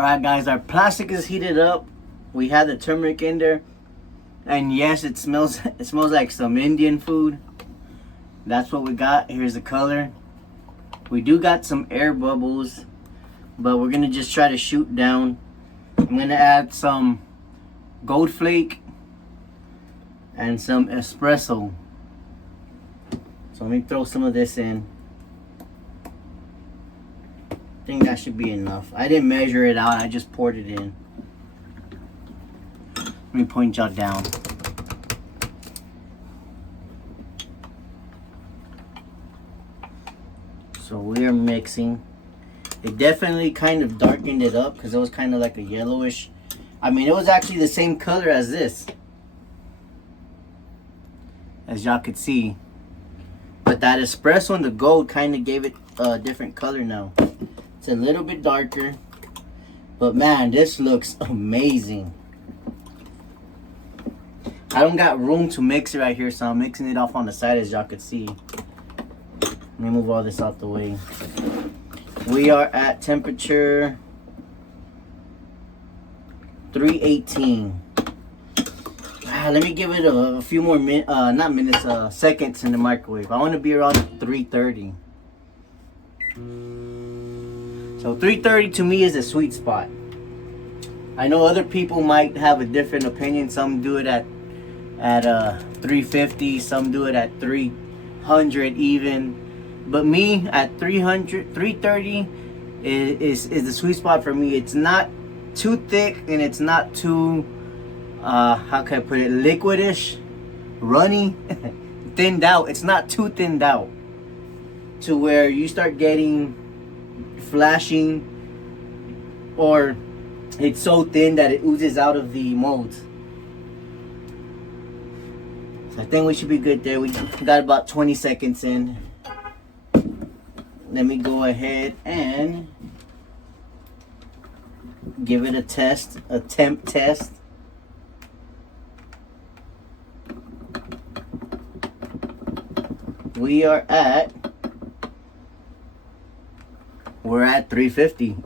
Alright guys, our plastic is heated up. We had the turmeric in there. And yes, it smells like some Indian food. That's what we got. Here's the color. We do got some air bubbles, but we're gonna just try to shoot down. I'm gonna add some gold flake and some espresso. So let me throw some of this in. I think that should be enough. I didn't measure it out, I just poured it in. Let me point y'all down. So we are mixing. It definitely kind of darkened it up because it was kind of like a yellowish. I mean, it was actually the same color as this, as y'all could see. But that espresso and the gold kind of gave it a different color now. It's a little bit darker. But man, this looks amazing. I don't got room to mix it right here, so I'm mixing it off on the side as y'all could see. Let me move all this out the way. We are at temperature 318. Let me give it a few more seconds in the microwave. I want to be around 330. So 330 to me is a sweet spot. I know other people might have a different opinion. Some do it at 350. Some do it at 300 even. But me at 330 is the sweet spot for me. It's not too thick and it's not too how can I put it, liquidish, runny, thinned out. It's not too thinned out to where you start getting flashing, or it's so thin that it oozes out of the molds. So I think we should be good there. We got about 20 seconds in. Let me go ahead and give it a test, a temp test. We're at 350.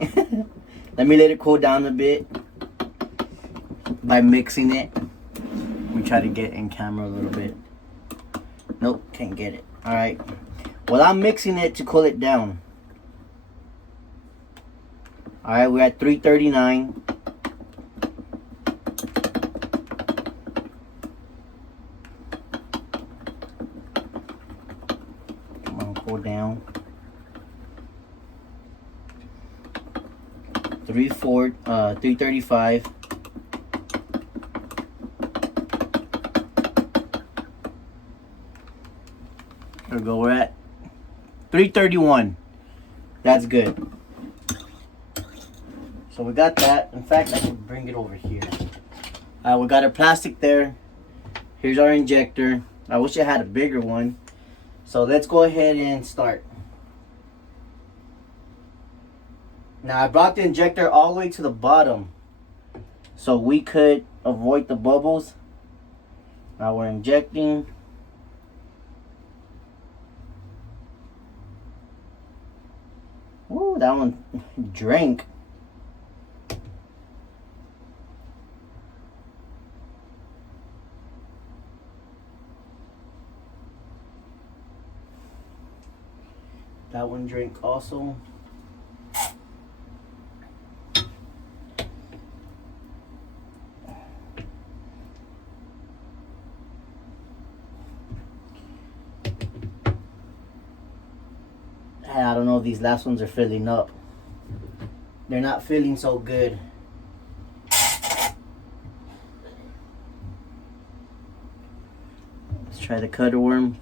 Let me let it cool down a bit by mixing it. Let me try to get in camera a little bit. Nope, can't get it. All right. Well, I'm mixing it to cool it down. All right, we're at 339. Come on, cool down. 335. There we go. We're at 331. That's good. So we got that. In fact, I can bring it over here. We got our plastic there. Here's our injector. I wish I had a bigger one. So let's go ahead and start. Now I brought the injector all the way to the bottom so we could avoid the bubbles. Now we're injecting. Ooh, that one drank. That one drank also. I don't know if these last ones are filling up. They're not feeling so good. Let's try the cutter worm.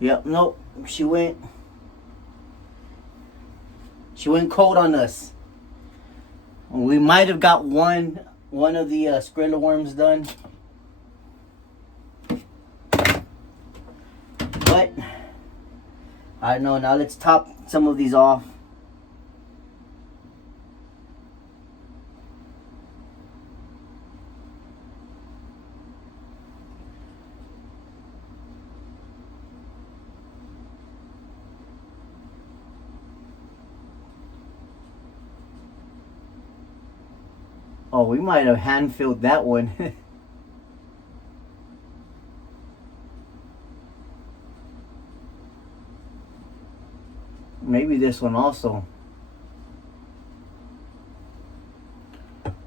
Yep, nope. She went cold on us. We might have got one of the Skrilla worms done. But I don't know. Now let's top some of these off. Oh, we might have hand filled that one. Maybe this one also.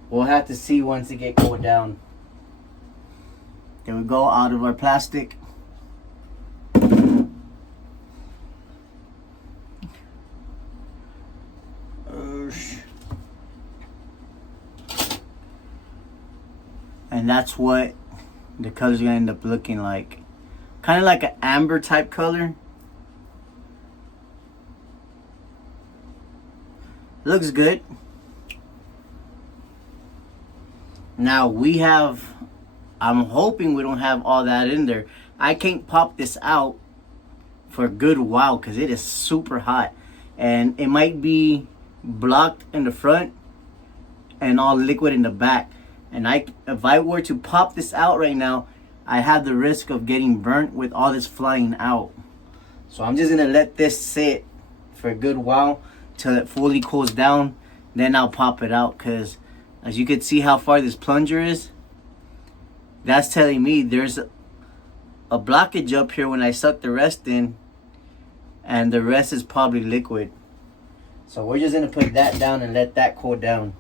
We'll have to see once it get cooled down. There we go, out of our plastic. And that's what the color's gonna end up looking like. Kind of like an amber type color. Looks good. Now we have, I'm hoping we don't have all that in there. I can't pop this out for a good while because it is super hot. And it might be blocked in the front and all liquid in the back. And if I were to pop this out right now, I have the risk of getting burnt with all this flying out. So I'm just gonna let this sit for a good while till it fully cools down. Then I'll pop it out, because as you can see how far this plunger is, that's telling me there's a blockage up here when I suck the rest in, and the rest is probably liquid. So we're just gonna put that down and let that cool down.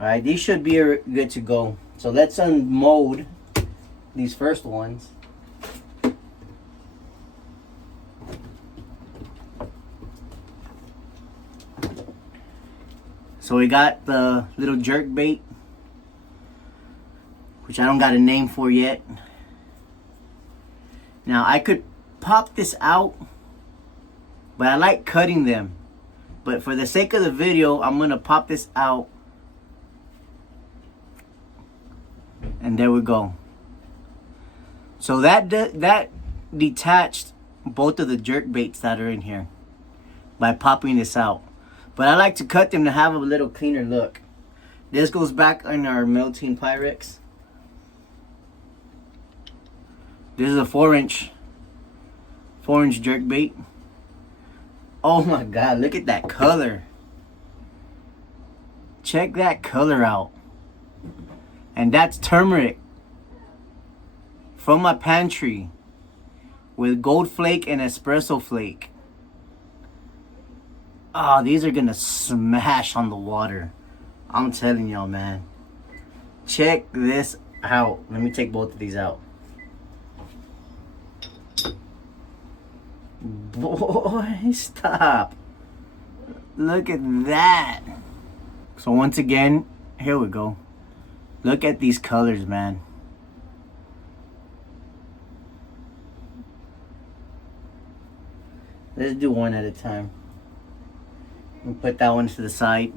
Alright, these should be good to go. So let's unmold these first ones. So we got the little jerk bait, which I don't got a name for yet. Now I could pop this out, but I like cutting them. But for the sake of the video, I'm gonna pop this out. And there we go. So that detached both of the jerk baits that are in here by popping this out. But I like to cut them to have a little cleaner look. This goes back on our melting Pyrex. This is a 4-inch jerk bait. Oh my God, look at that color. Check that color out. And that's turmeric from my pantry with gold flake and espresso flake. Oh, these are gonna smash on the water. I'm telling y'all, man. Check this out. Let me take both of these out. Boy, stop. Look at that. So once again, here we go. Look at these colors, man. Let's do one at a time. We'll put that one to the side.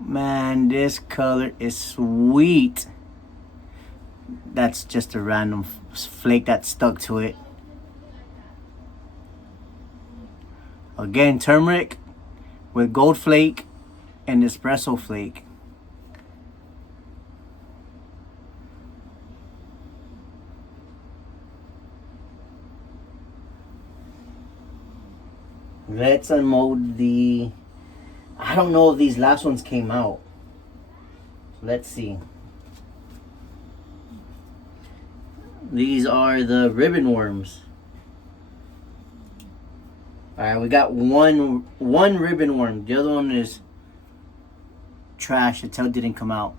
Man, this color is sweet. That's just a random flake that stuck to it. Again, turmeric with gold flake and espresso flake. Let's unmold the... I don't know if these last ones came out. Let's see. These are the ribbon worms. Alright, we got one ribbon worm. The other one is trash. The tail didn't come out.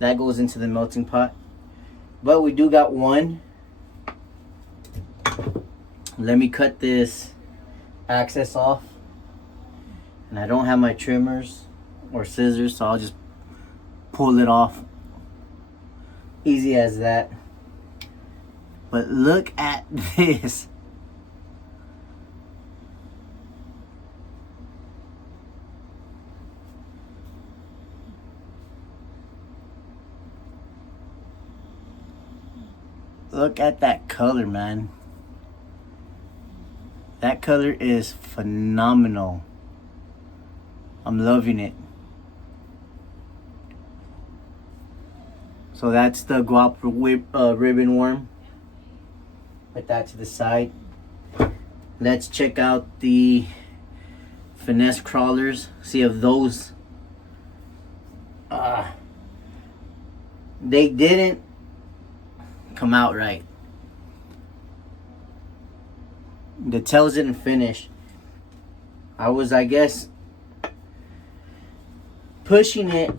That goes into the melting pot. But we do got one. Let me cut this access off. And I don't have my trimmers or scissors, so I'll just pull it off. Easy as that. But look at this. Look at that color, man. That color is phenomenal. I'm loving it. So that's the guap ribbon worm. Put that to the side. Let's check out the finesse crawlers. See if those they didn't come out right. The tails didn't finish. I was, I guess, pushing it,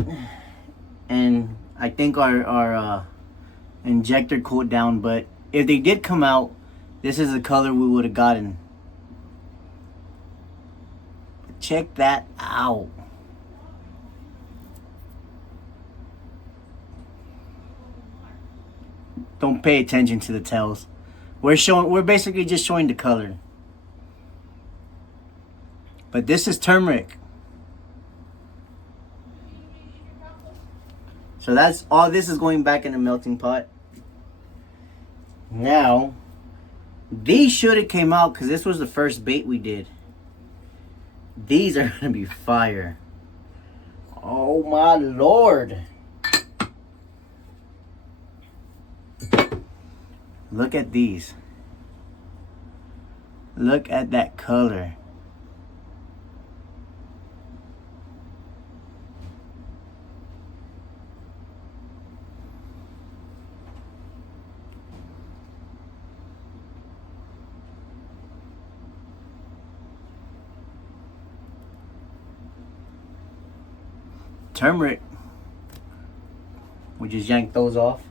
and I think our injector cooled down. But if they did come out, this is the color we would have gotten. Check that out. Don't pay attention to the tails. We're basically just showing the color. But this is turmeric. So that's all. This is going back in the melting pot. Now, these should have came out because this was the first bait we did. These are gonna be fire. Oh my Lord. Look at these. Look at that color. Turmeric. We just yanked those off.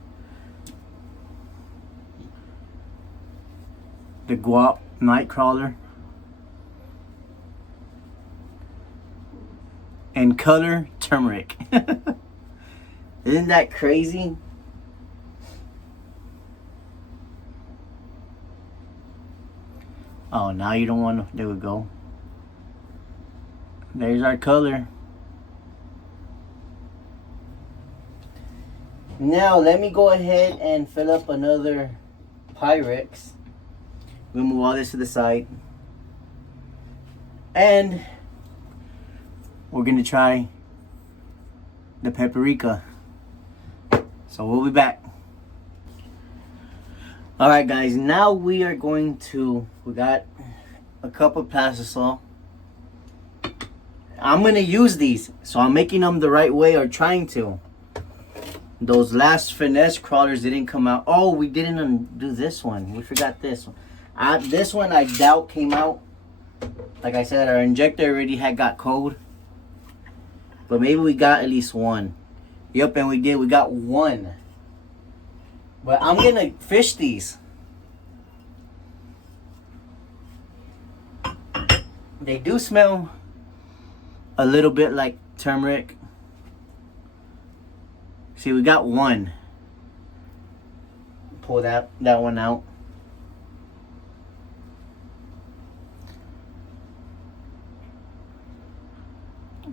The guap nightcrawler. And color turmeric. Isn't that crazy? Oh, now you don't want to. There we go. There's our color. Now let me go ahead and fill up another Pyrex. We'll move all this to the side. And we're gonna try the Paprika. So we'll be back. Alright guys, now we are going to, we got a cup of plastisol. I'm gonna use these, so I'm making them the right way, or trying to. Those last finesse crawlers didn't come out. Oh, we didn't undo this one. We forgot this one. This one I doubt came out. Like I said, our injector already had got cold. But maybe we got at least one. Yep, and we did. We got one. But I'm going to fish these. They do smell a little bit like turmeric. See, we got one. Pull that one out.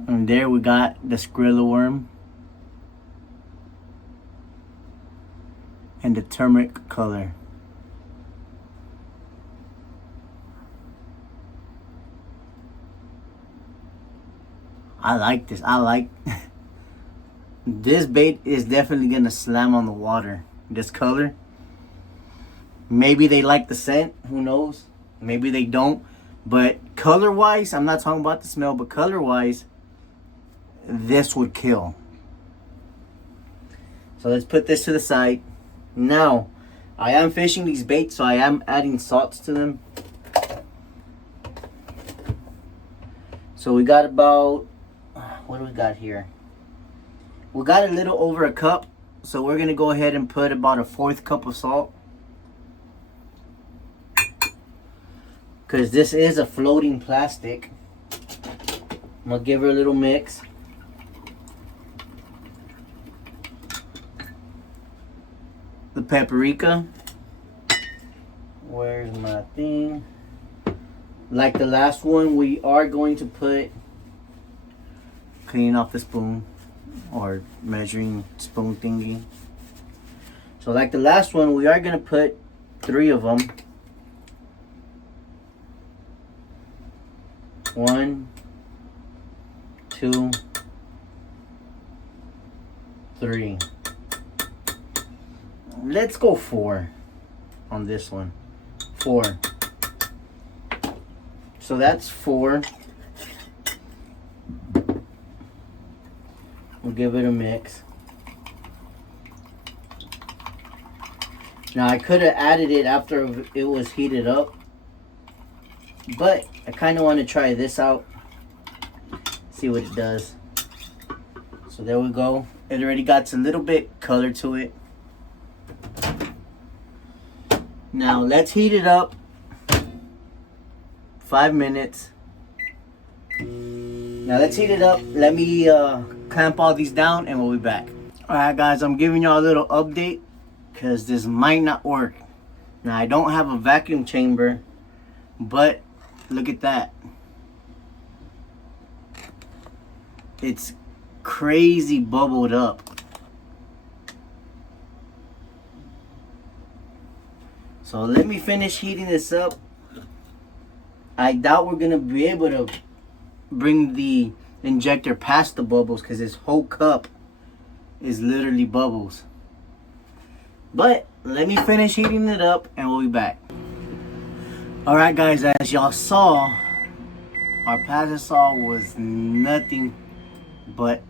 And there we got the skrilla worm. And the turmeric color. I like this. I like this bait is definitely gonna slam on the water. This color. Maybe they like the scent, who knows? Maybe they don't. But color wise, I'm not talking about the smell, but color wise, this would kill. So let's put this to the side. Now, I am fishing these baits, so I am adding salts to them. So we got about, what do we got here? We got a little over a cup, so we're gonna go ahead and put about a 1/4 cup of salt. Because this is a floating plastic. I'm gonna give her a little mix. The paprika. Where's my thing? Like the last one, we are going to put, cleaning off the spoon or measuring spoon thingy. So like the last one, we are gonna put 3 of them. 1, 2, 3. Let's go 4 on this one. 4. So that's 4. We'll give it a mix. Now I could have added it after it was heated up, but I kind of want to try this out, see what it does. So there we go. It already got a little bit color to it. Now let's heat it up 5 minutes. Now let's heat it up. Let me clamp all these down and we'll be back. Alright guys, I'm giving y'all a little update because this might not work. Now I don't have a vacuum chamber, but look at that. It's crazy bubbled up. So let me finish heating this up. I doubt we're gonna be able to bring the injector past the bubbles because this whole cup is literally bubbles. But let me finish heating it up and we'll be back. Alright guys, as y'all saw, our plastisol was nothing but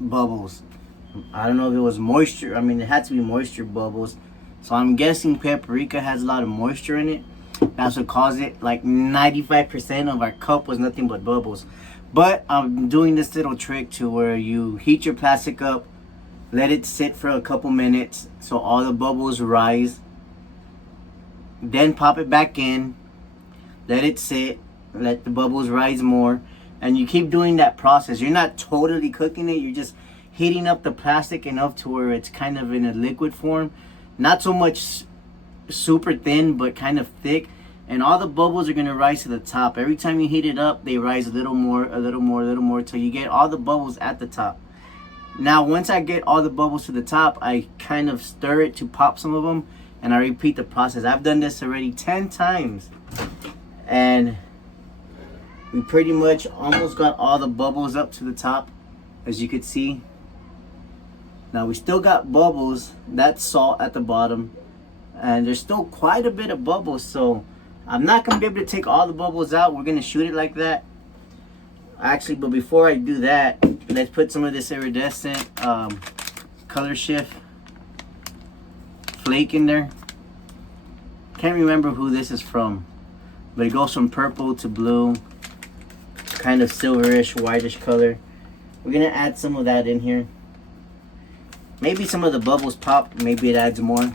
bubbles. I don't know if it was moisture. I mean, it had to be moisture bubbles. So I'm guessing paprika has a lot of moisture in it. That's what caused it. Like 95% of our cup was nothing but bubbles. But I'm doing this little trick to where you heat your plastic up, let it sit for a couple minutes so all the bubbles rise. Then pop it back in, let it sit, let the bubbles rise more. And you keep doing that process. You're not totally cooking it, you're just heating up the plastic enough to where it's kind of in a liquid form. Not so much super thin, but kind of thick. And all the bubbles are gonna rise to the top. Every time you heat it up, they rise a little more, a little more, a little more, till you get all the bubbles at the top. Now, once I get all the bubbles to the top, I kind of stir it to pop some of them, and I repeat the process. I've done this already 10 times. And we pretty much almost got all the bubbles up to the top, as you could see. Now we still got bubbles, that's salt at the bottom, and there's still quite a bit of bubbles, so I'm not gonna be able to take all the bubbles out. We're gonna shoot it like that. Actually, but before I do that, let's put some of this iridescent color shift flake in there. Can't remember who this is from, but it goes from purple to blue, kind of silverish, whitish color. We're gonna add some of that in here. Maybe some of the bubbles pop, maybe it adds more.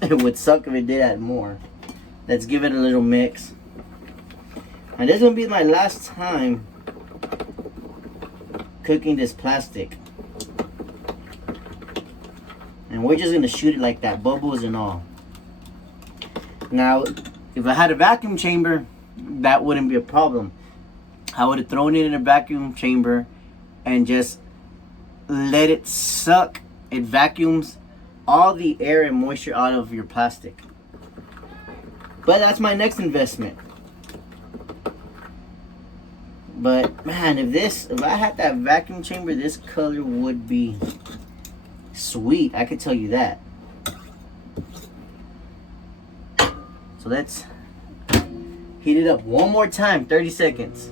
It would suck if it did add more. Let's give it a little mix. And this is gonna be my last time cooking this plastic. And we're just gonna shoot it like that, bubbles and all. Now, if I had a vacuum chamber, that wouldn't be a problem. I would have thrown it in a vacuum chamber and just let it suck. It vacuums all the air and moisture out of your plastic. But that's my next investment. But man, if I had that vacuum chamber, this color would be sweet. I could tell you that. So let's heat it up one more time, 30 seconds.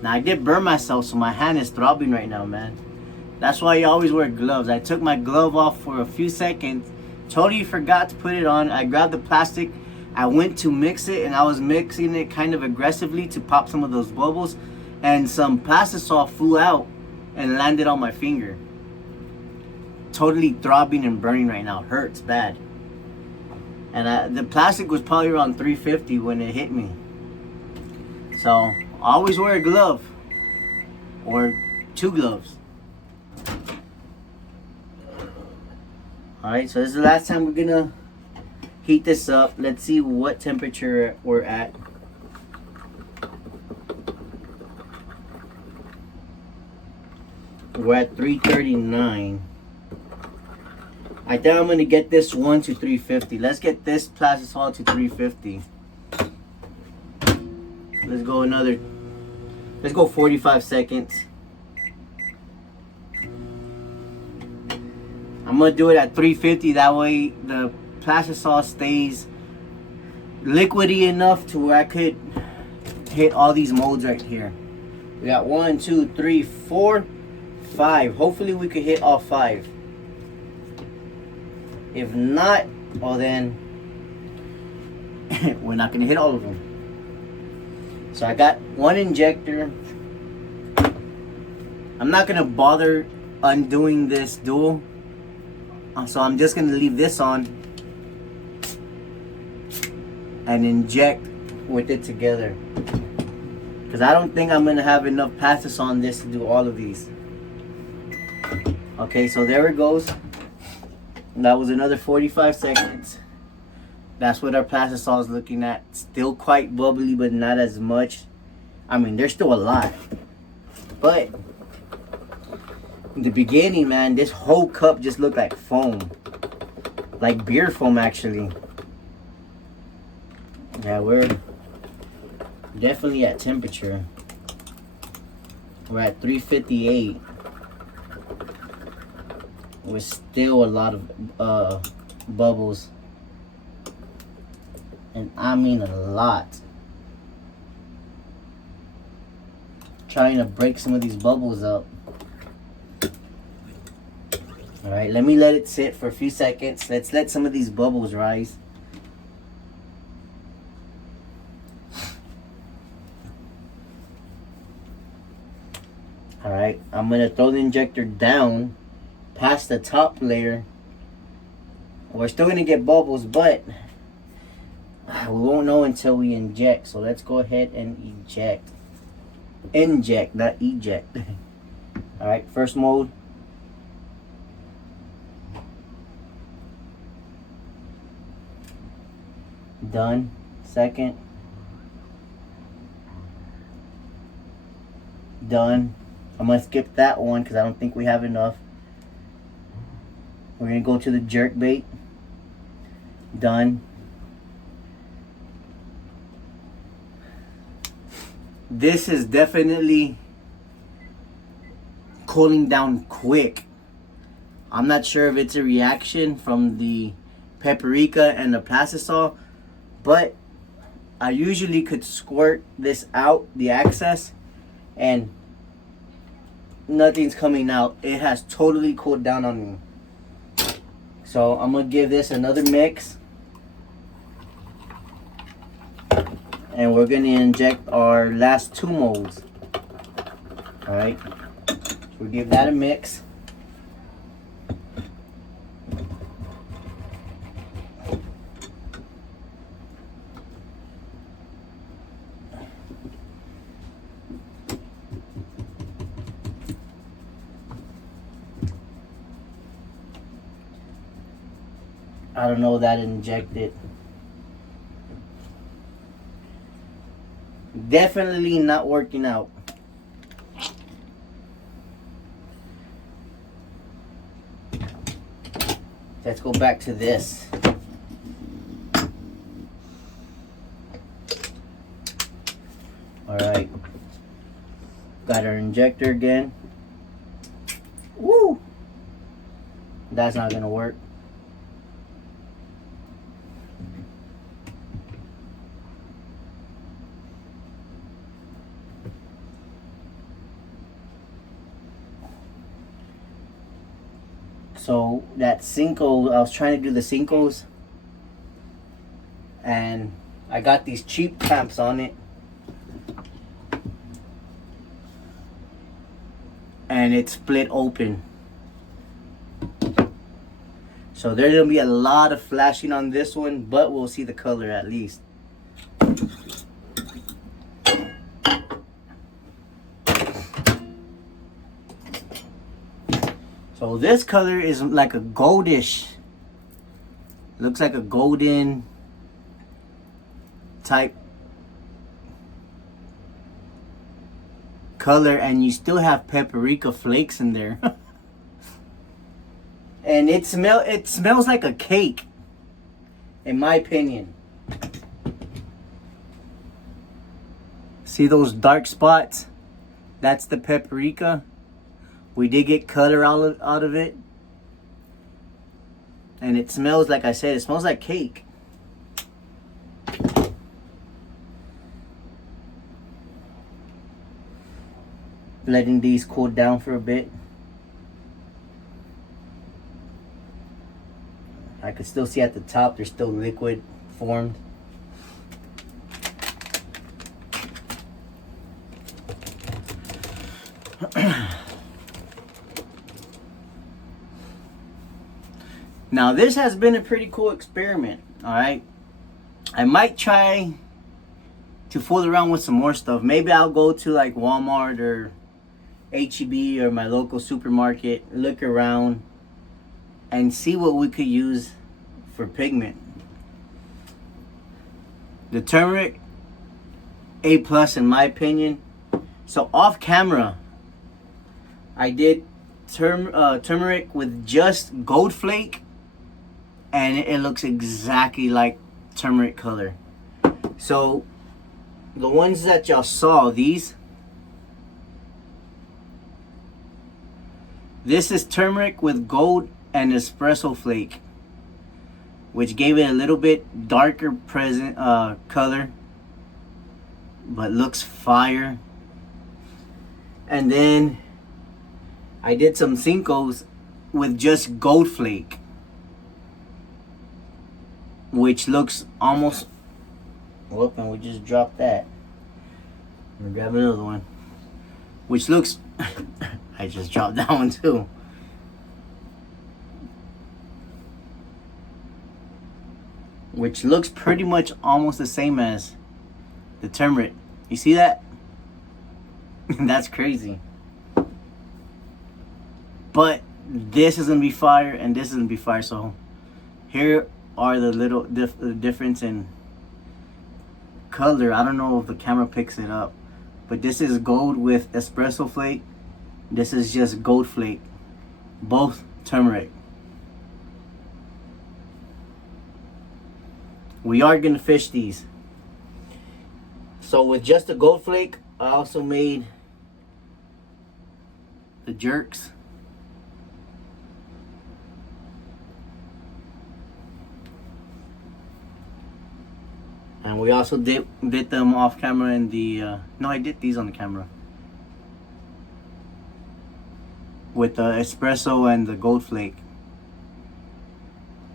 Now I did burn myself, so my hand is throbbing right now, man. That's why you always wear gloves. I took my glove off for a few seconds, totally forgot to put it on. I grabbed the plastic, I went to mix it, and I was mixing it kind of aggressively to pop some of those bubbles, and some plastisol flew out and landed on my finger. Totally throbbing and burning right now. Hurts bad. And the plastic was probably around 350 when it hit me. So always wear a glove or 2 gloves. Alright, so this is the last time we're gonna heat this up. Let's see what temperature we're at. We're at 339. I think I'm gonna get this one to 350. Let's get this plastisol to 350. Let's go 45 seconds. I'm gonna do it at 350. That way the plastisol stays liquidy enough to where I could hit all these molds right here. We got 1, 2, 3, 4, 5. Hopefully we could hit all 5. If not, well then we're not gonna hit all of them. So I got one injector. I'm not gonna bother undoing this dual, so I'm just gonna leave this on and inject with it together, because I don't think I'm gonna have enough passes on this to do all of these. Okay, so there it goes. That was another 45 seconds. That's what our plastisol is looking at. Still quite bubbly, but not as much. I mean, there's still a lot. But in the beginning, man, this whole cup just looked like foam. Like beer foam, actually. Yeah, we're definitely at temperature. We're at 358. With still a lot of bubbles, and I mean a lot. Trying to break some of these bubbles up. All right, let me let it sit for a few seconds. Let's let some of these bubbles rise. All right, I'm gonna throw the injector down past the top layer. We're still gonna get bubbles, but we won't know until we inject. So let's go ahead and eject. Inject, not eject. All right, first mode. Done. Second. Done. I'm gonna skip that one because I don't think we have enough. We're gonna go to the jerk bait. Done. This is definitely cooling down quick. I'm not sure if it's a reaction from the paprika and the plastisol, but I usually could squirt this out, the excess, and nothing's coming out. It has totally cooled down on me. So I'm gonna give this another mix, and we're gonna inject our last 2 molds. All right, we'll give that a mix. I don't know that injected. Definitely not working out. Let's go back to this. All right. Got our injector again. Woo! That's not gonna work. So that Cinco, I was trying to do the Cincos, and I got these cheap clamps on it, and it split open. So there's gonna be a lot of flashing on this one, but we'll see the color at least. So this color is like a goldish, looks like a golden type color, and you still have paprika flakes in there. And it smells like a cake, in my opinion. See those dark spots? That's the paprika. We did get color out of it. And it smells, like I said, it smells like cake. Letting these cool down for a bit. could still see at the top, there's still liquid formed. Now this has been a pretty cool experiment, alright? I might try to fool around with some more stuff. Maybe I'll go to like Walmart or HEB or my local supermarket, look around and see what we could use for pigment. The turmeric, A+ in my opinion. So off camera, I did turmeric with just gold flake, and it looks exactly like turmeric color. So the ones that y'all saw, this is turmeric with gold and espresso flake, which gave it a little bit darker color, but looks fire. And then I did some Cincos with just gold flake, which looks almost, whoop, and we just dropped that. I'm gonna grab another one, which looks I just dropped that one too. Which looks pretty much almost the same as the turmeric. You see that? That's crazy. But this is gonna be fire and this is gonna be fire. So here are the little difference in color. I don't know if the camera picks it up, but this is gold with espresso flake. This is just gold flake. Both turmeric. We are gonna fish these. So with just the gold flake, I also made the jerks. And we also did them off camera in the, no, I did these on the camera. With the espresso and the gold flake.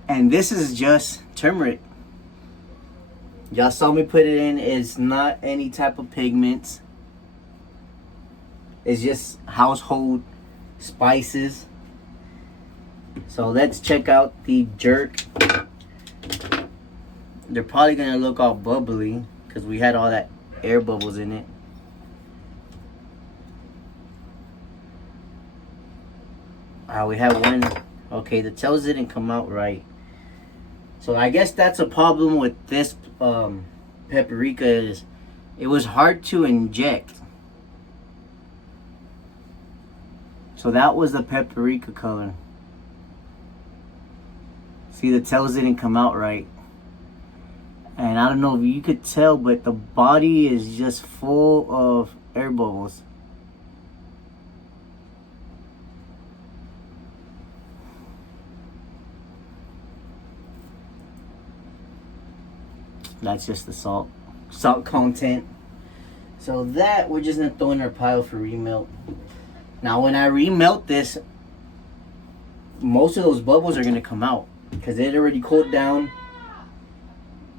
And this is just turmeric. Y'all saw me put it in. It's not any type of pigments. It's just household spices. So let's check out the jerk. They're probably gonna look all bubbly because we had all that air bubbles in it. We have one. Okay, the tails didn't come out right. So I guess that's a problem with this paprika, is it was hard to inject. So that was the paprika color. See, the tails didn't come out right. And I don't know if you could tell, but the body is just full of air bubbles. That's just the salt content. So that we're just gonna throw in our pile for remelt. Now when I remelt this, most of those bubbles are gonna come out because it already cooled down.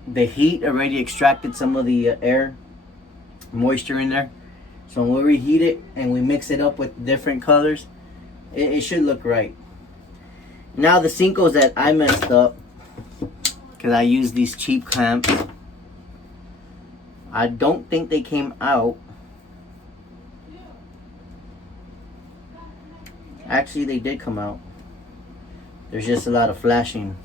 The heat already extracted some of the air moisture in there. So when we reheat it and we mix it up with different colors, it should look right. Now the Cincos that I messed up, because I used these cheap clamps, I don't think they came out. Actually, they did come out. There's just a lot of flashing.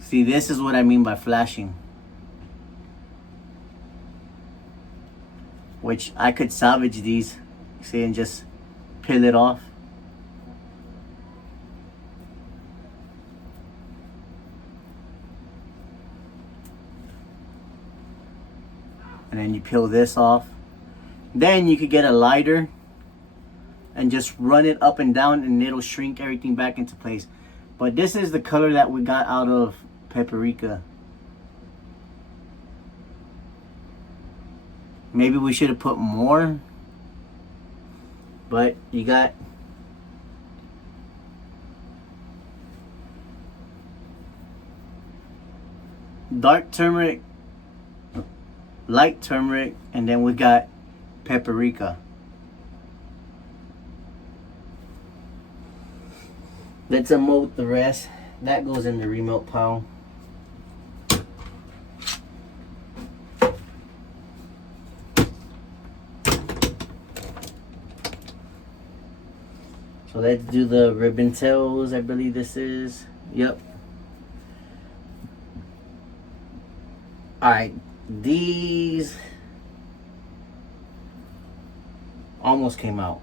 See, this is what I mean by flashing. Which I could salvage these, see, and just peel it off. And then you peel this off. Then you could get a lighter and just run it up and down and it'll shrink everything back into place. But this is the color that we got out of paprika. Maybe we should have put more. But you got dark turmeric, light turmeric, and then we got paprika. Let's emote the rest. That goes in the remelt pile. So let's do the ribbon tails, I believe this is. Yep. Alright, these almost came out.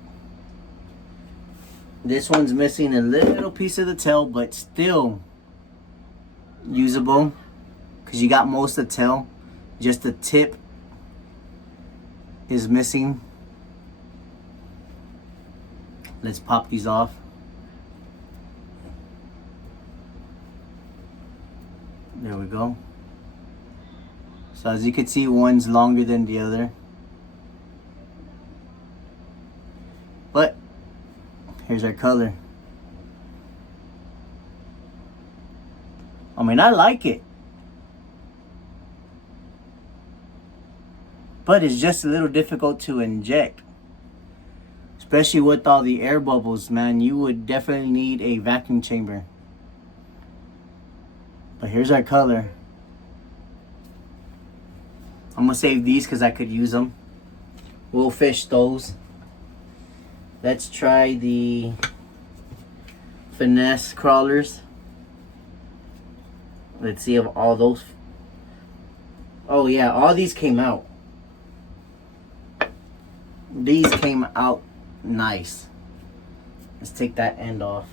This one's missing a little piece of the tail, but still usable because you got most of the tail. Just the tip is missing. Let's pop these off. There we go. So as you can see, one's longer than the other. But here's our color. I mean, I like it. But it's just a little difficult to inject. Especially with all the air bubbles, man. You would definitely need a vacuum chamber. But here's our color. I'm gonna save these because I could use them. We'll fish those. Let's try the finesse crawlers. Let's see if all those. Oh yeah, all these came out. These came out nice. Let's take that end off.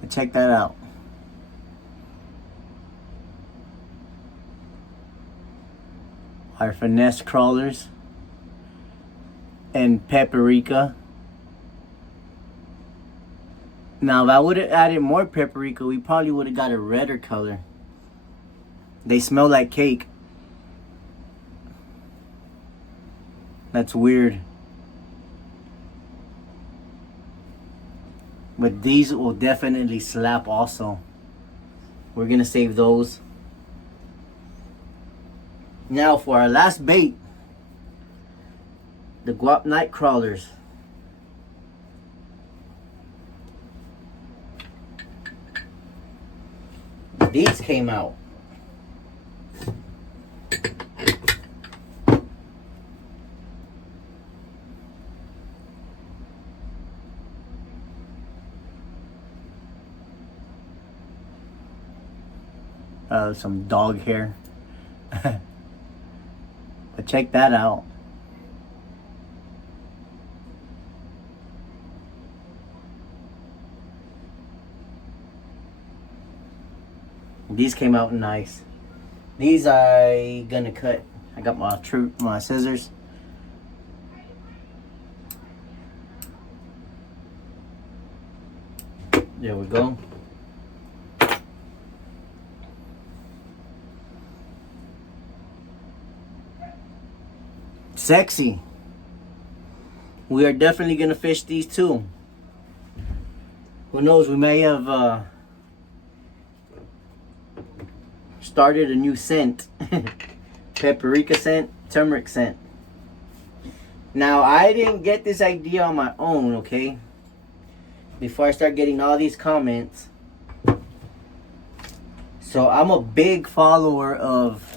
But check that out. Our finesse crawlers and paprika. Now if I would have added more paprika, we probably would have got a redder color. They smell like cake. That's weird. But these will definitely slap also. We're gonna save those. Now for our last bait, the guap night crawlers. These came out. Some dog hair. But check that out. These came out nice. These I gonna cut. I got my scissors. There we go. Sexy. We are definitely gonna fish these too. Who knows, we may have started a new scent. Paprika scent, turmeric scent. Now I didn't get this idea on my own, okay? Before I start getting all these comments. So I'm a big follower of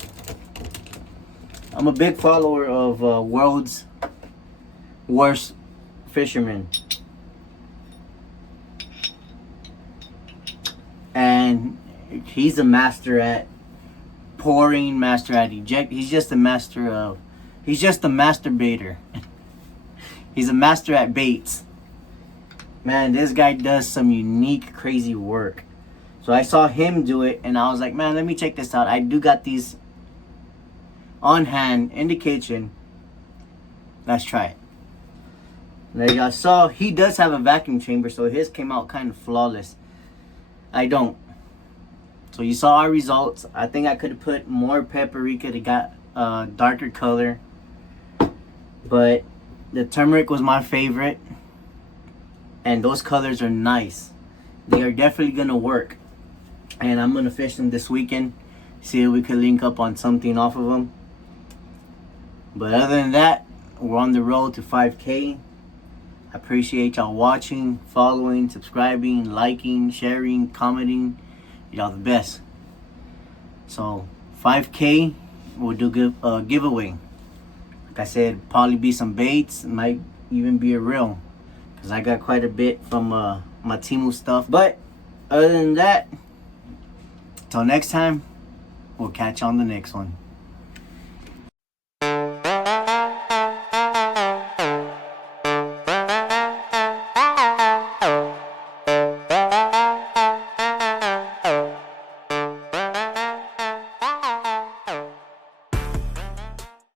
World's Worst Fisherman. And he's a master at pouring, master at eject. He's just a master baiter. He's a master at baits. Man, this guy does some unique, crazy work. So I saw him do it and I was like, man, let me check this out. I do got these on hand in the kitchen. Let's try it. There y'all saw, he does have a vacuum chamber, so his came out kind of flawless. I don't. So you saw our results. I think I could have put more paprika to got a darker color. But the turmeric was my favorite. And those colors are nice. They are definitely gonna work. And I'm gonna fish them this weekend. See if we can link up on something off of them. But other than that, we're on the road to 5K. I appreciate y'all watching, following, subscribing, liking, sharing, commenting. Y'all the best. So 5K, we'll do a giveaway. Like I said, probably be some baits. Might even be a reel, because I got quite a bit from my Temu stuff. But other than that, till next time, we'll catch you on the next one.